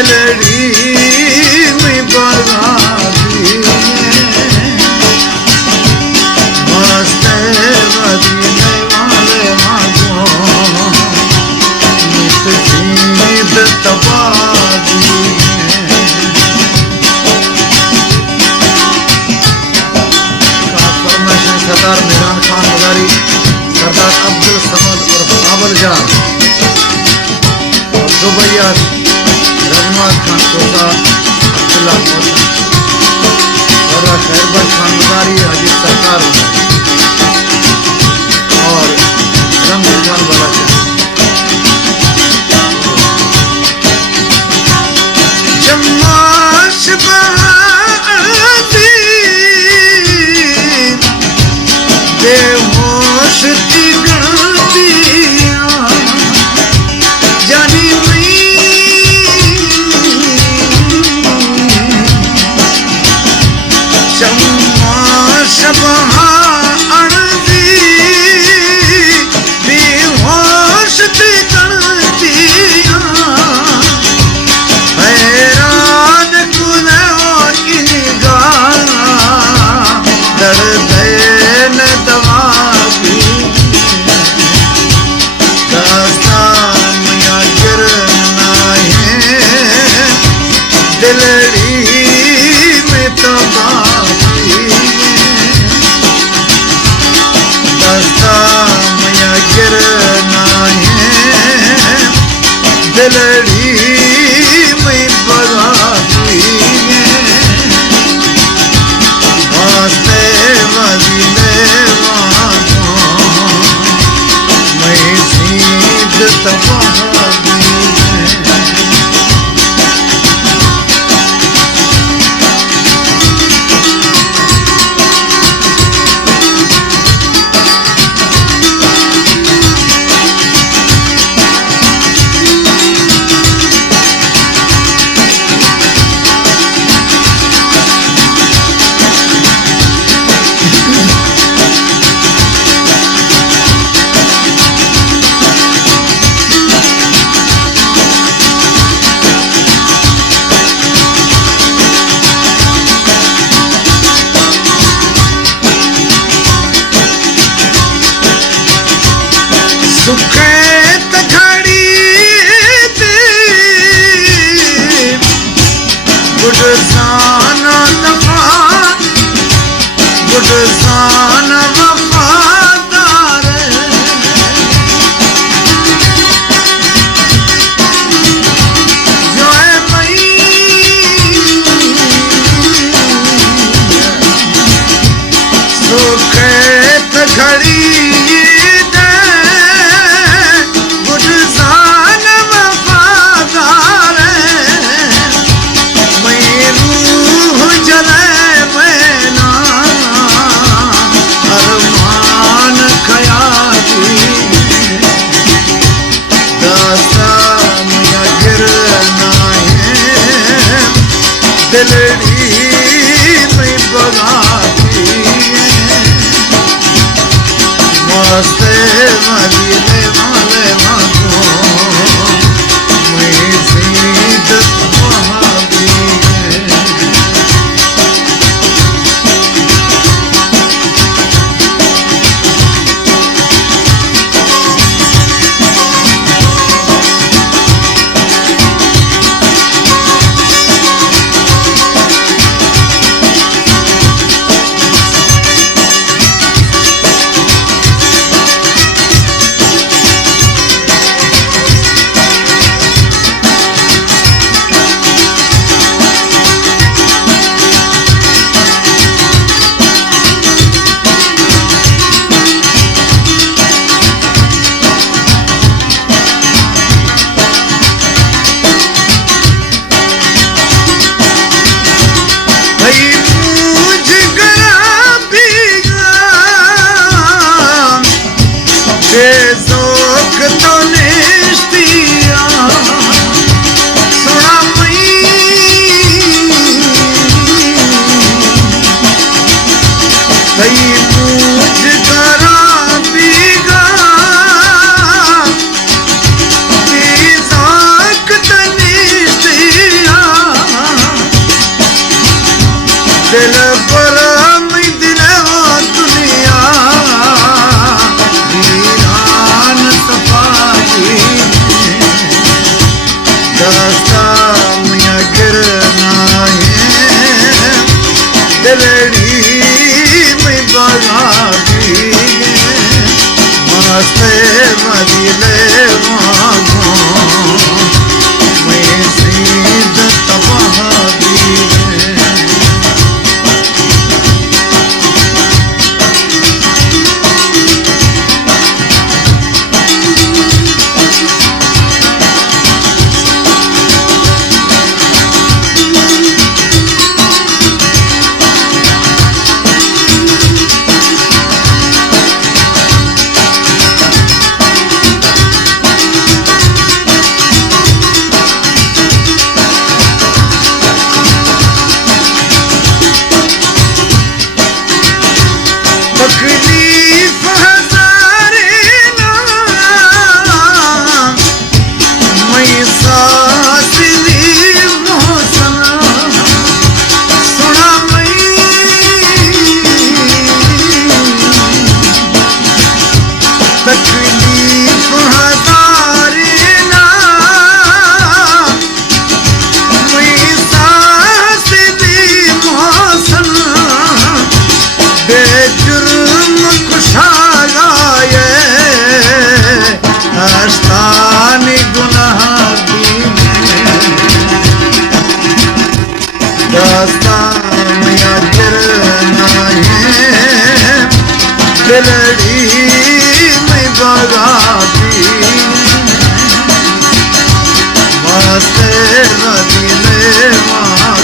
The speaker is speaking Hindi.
दिलड़ी में बगाती मस्ते मदीने वाले मांगो नित जीद तबादी सरदार मेहरान खान मदारी, सरदार अब्दुल समद और काबल जान और दुबैया रघुनाथ खान तोता, अब्दुल्ला मौसम और खैरबल खान मदारी, अजीत सरकार और रंगील खान बलाचा। जमाश बेहोश थी गलतियां जानी चम्मा शबहा अड़दी बेहोश थी गलतियां हैरान कुने की गाना दर्द दिलड़ी में तबाही दस्ता मैया गिरना है दिलड़ी में बगाती वास्ते मदीने वालों मैं सीध तबाही सुखेत घड़ी गुडसाना नफा गुडसाना वफादार जो है मई सुखेत घड़ी दिलड़ी में बगाती मस्ते मदीने वाले मांगो मैं सीध तबाही दास्ता मिया गिरना है दिलड़ी में बगाती मस्ते मदिले मांगो मैं सीध तबाही तकलीफ हजारे ना मैं सास दी मोहसना सुना तकलीफ हजारे ना मैं सास दी मोहसना बेजुर्म खुशागाए आस्तानी गुनाह दास्तान या गिरना है दिलड़ी में बगाती मस्ते नदीले माँ